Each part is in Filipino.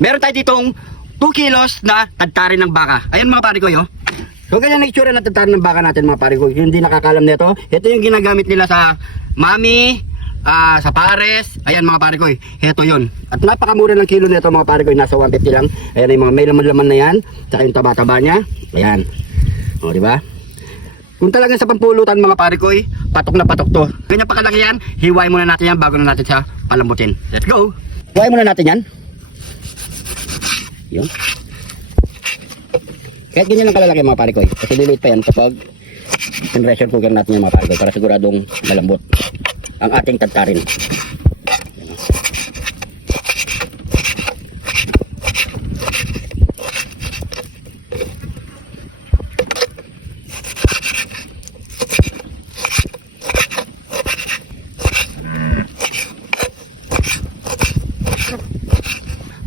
Meron tayo ditong 2 kilos na tadtarin ng baka. Ayan mga pare ko, yo. So ganyan ang itsura ng tadtarin ng baka natin mga pare ko. Yung hindi nakakalam nito, ito yung ginagamit nila sa mami, sa pares. Ayan mga pare ko, ito yun. At napakamura ng kilo nito mga pare ko, nasa 150 lang. Ayan yung mga may laman-laman na yan, saka yung taba-taba niya. Ayan. O, di ba? Kung talagang sa pampulutan mga pare ko, patok na patok to. Ganyan pa kalaki yan, hiwain muna natin yan bago na natin siya palambutin. Let's go! Hiwain muna natin yan. Yun. Kahit ganyan lang kalalaki mga pare ko, kasi lilit pa yan kapag pressure cooker natin yan mga pare ko, para siguradong malambot ang ating tadtarin.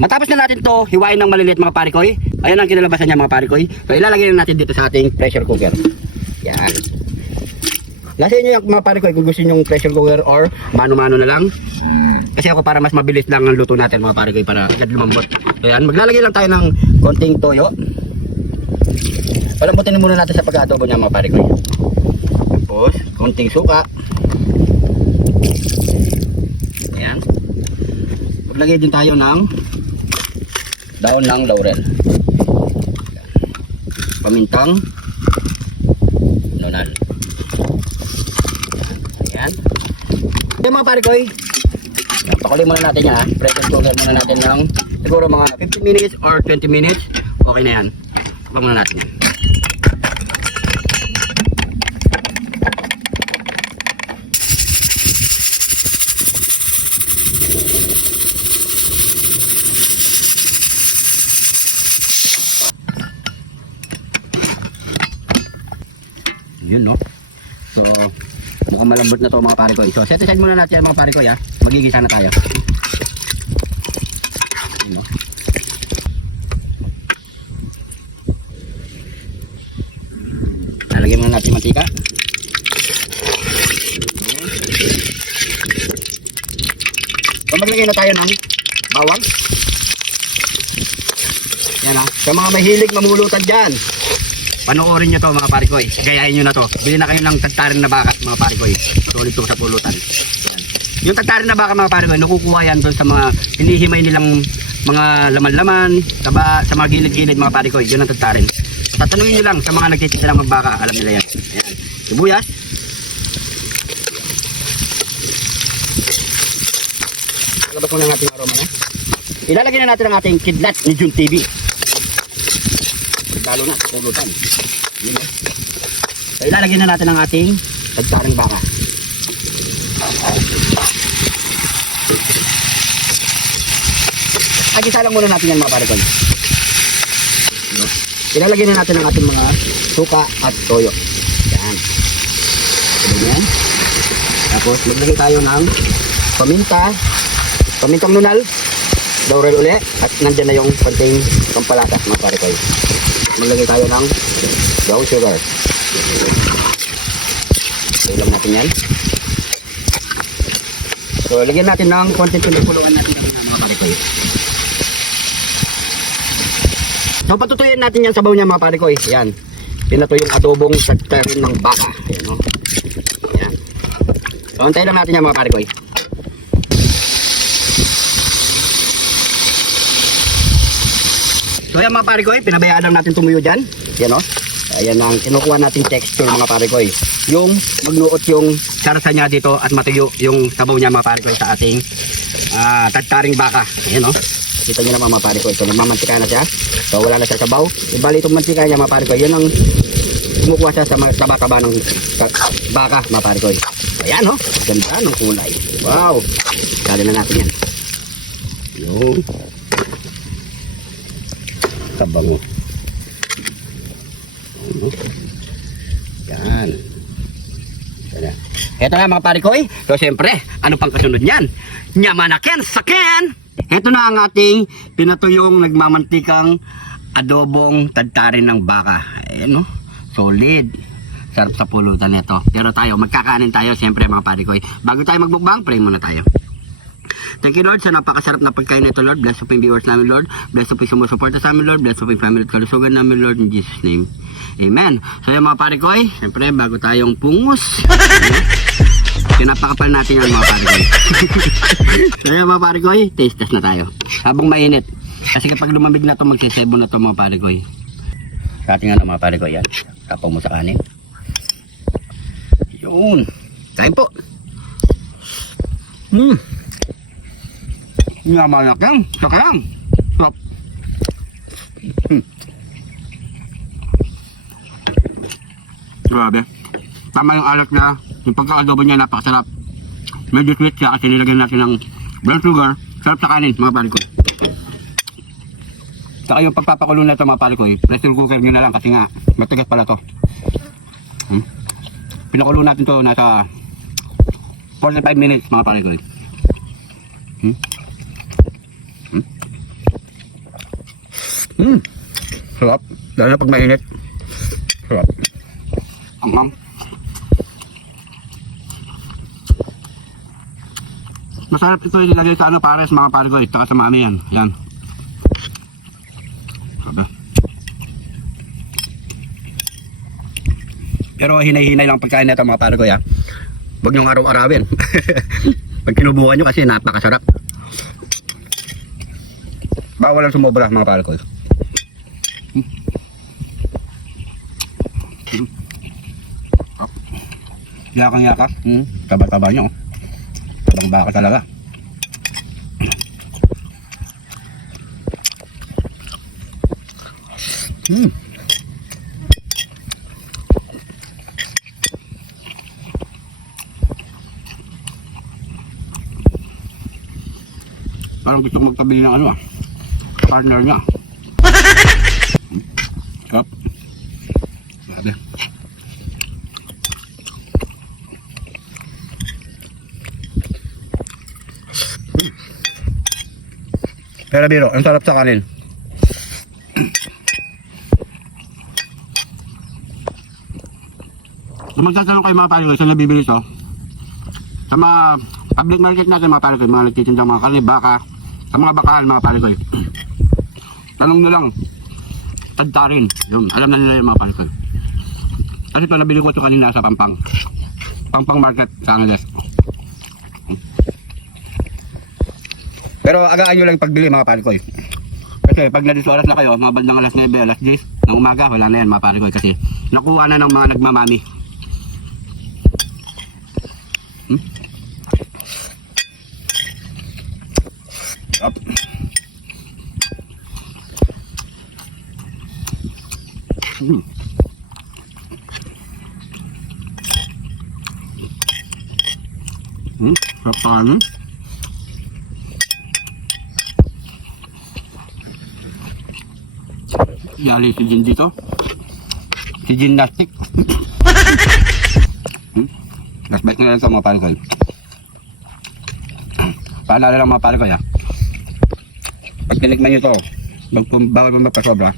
Matapos na natin to hiwain ng maliliit mga pare ko, ayan ang kinalabasan niya mga pare ko. So ilalagay na natin dito sa ating pressure cooker. Yan. Nasa inyo yung mga pare ko kung gusto niyo yung pressure cooker or mano-mano na lang. Kasi ako para mas mabilis lang ang luto natin mga pare ko, para agad lumambot. So yan, maglalagay lang tayo ng konting toyo. Palambutin muna natin sa pag-adobo niya mga pare ko. Tapos konting suka. Ayan. Maglagay din tayo ng daon ng laurel, pamintang nonal. Ayan. Ayan mga pare ko, pakuloy muna natin yan. Pressure cooker muna natin ng siguro mga 15 minutes or 20 minutes. Okay na yan. Pakuluin muna natin yan. Yun no. So mukhang malambot na to mga pare ko. So set aside muna natin mga pare ko ya. Magigisa na tayo. Yun, no? Lalagyan muna natin mantika. So maglagay na tayo ng bawang. Yan ha. Sa mga mahilig mamulutan dyan, panoorin nyo to mga pare ko, gayahin nyo na to. Bili na kayo ng tagtarin na baka mga pare ko, tulad to sa pulutan. Yan. Yung tagtarin na baka mga pare ko, nakukuha yan doon sa mga hinihimay nilang mga laman-laman, sa mga gilid-gilid mga pare ko, yun ang tagtarin. Tatanungin nyo lang sa mga nagtitinda ng magbaka, alam nila yan. Ayan. Sibuyas. Labas muna natin ang aroma na. Ilalagay na natin ang ating kidlat ni Jun TV. Lalo na pulutan. Yun, eh. So ilalagay na natin ang ating tagtaring baka. Agisa lang muna natin yan mga pare ko. Ilalagay na natin ang ating mga suka at toyo. Yan. Yan. Tapos maglagay tayo ng pamintang nunal, laurel uli, at nandyan na yung konting pampalasa mga pare ko. Maglagay tayo ng brown sugar. Ilang natin yan. So lagyan natin ng konting pinagpuluan natin mga pare ko. So patutuyin natin yan sabaw niya mga pare ko. Yan. Pinato yung adobong tagtarin ng baka. Ayan, no? Yan. So antayin lang natin yan mga pare ko. So ayan mga pare ko, pinabayaan lang natin tumuyo dyan. Yan o. Ayan ang kinukuha natin texture mga pare ko. Yung magnuot yung sarsa niya dito at matuyo yung sabaw niya mga pare ko sa ating tagtaring baka. Ayan o. Kita nyo naman mga pare ko. So namamantika na siya. So wala na siya sabaw. Ibali itong mantika niya mga pare ko. Yan ang kumukuha siya sa taba-taba ng baka mga pare ko. Ayan o. Ganda ng kulay. Wow. Kali na natin yan. Yung kabango. Yan. Ito na mga pare ko. So siyempre, ano pang kasunod niyan? Nyamanaken saken. Ito na ang ating pinatuyong nagmamantikang adobong tadtarin ng baka. Ayan no. Solid. Sarap sa pulutan nito. Pero tayo, magkakanin tayo siyempre mga pare ko. Bago tayo magbukbang, pray muna tayo. Thank you, Lord, sa napakasarap na pagkain nito, Lord. Bless po yung viewers namin, Lord. Bless po yung sumusuporta sa amin, Lord. Bless po yung family at kalusugan namin, Lord. In Jesus' name. Amen. So yung mga pare ko, siyempre, bago tayong pungos, pinapakapal natin yung mga pare ko. So yung mga pare ko, taste test na tayo. Habang mainit. Kasi kapag lumamig na ito, magsisebo na ito mga pare ko. Sa ating mga pare ko, yan. Tapaw mo sa kanin. Yun. Kain po. Namalak yan. Saka yan. Sarap. Grabe. Tama yung alat na. Yung pagkakadobo niya napakasarap. Medyo sweet siya kasi nilagyan natin ng brown sugar. Sarap sa kanin mga pare ko. Saka yung pagpapakulo na ito mga pare ko, pressure cooker nyo na lang kasi nga matigas pala to. Pinakulo natin to nasa 45 minutes mga pare ko. Sarap. Lalo na pag mainit. Sarap. Ang masarap ito yung nilagay sa ano pares mga pare ko. Saka sa mami yan. Yan. Pero hinay-hinay lang pagkain nito mga pare ko ya. Huwag niyong araw-arawin. Pag kinubuhan nyo kasi napakasarap. Bawal lang sumobra mga pare ko. Yakang-yaka. Taba-taba nyo. Tabang baka talaga. Parang gusto ko magpabili ng ano partner niya. Sarap. Grabe. Pero biro, ang sarap sa kanin. Kung magtatanong kayo mga pare ko, saan nabibili ito? Sa mga public market natin mga pare ko, mga nagtitinda mga karne, baka, sa mga bakahan mga pare ko. Tanong nyo lang, tadtarin. Yun, alam na nila yung mga pare ko. Kasi ito nabili ko ito kanina sa Pampang. Pampang Market sa Angeles. Pero agaan nyo lang pagbili mga pare ko. Kasi pag nadito oras na kayo, mga bandang alas 9, alas 10 ng umaga, wala na yan mga pare ko. Kasi nakuha na ng mga nagmamami. Up. Sarap pa ano? Yali si Jin dito. Si Gymnastic. Last bite na lang ito mga pare ko. Paalala lang mga pare ko ya. Pag tinikman nyo ito, bawal pa mapasobra.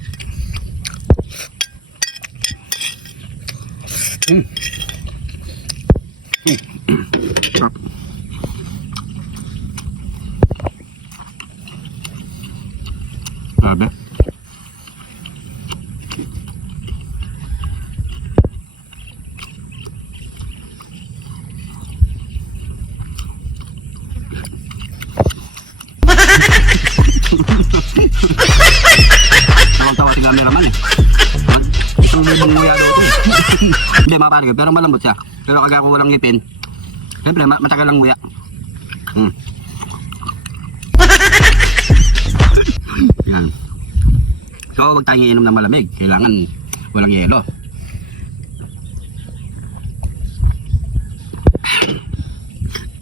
Grabe. Tawa-tawa si cameraman eh. Isang libong nguya daw ito. Hindi mga pare ko, pero malambot siya. Pero kagaya ko walang ngipin. Siyempre, matagal lang nguya. Yan. So, huwag tayong iinom ng malamig. Kailangan walang yelo.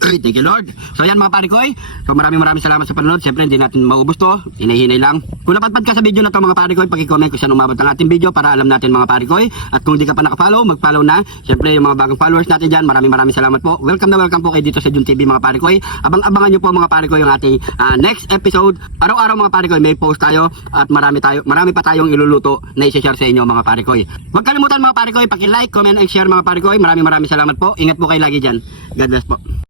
Thank you Lord. So yan mga pare ko. So maraming salamat sa panonood. Siyempre hindi natin maubos to. Hinay-hinay lang. Kung napadpad ka sa video na to mga pare ko, paki-comment kung saan umabot ang ating video para alam natin mga pare ko. At kung hindi ka pa naka-follow, mag-follow na. Siyempre yung mga bagong followers natin dyan, maraming salamat po. Welcome na welcome po kayo dito sa Jun TV mga pare ko. Abang-abangan nyo po mga pare ko yung ating next episode. Araw-araw mga pare ko may post tayo at marami pa tayong iluluto na i-share sa inyo mga pare ko. Huwag kalimutan mga pare ko, paki-like, comment and share mga pare ko. Maraming salamat po. Ingat po kayo lagi dyan. God bless po.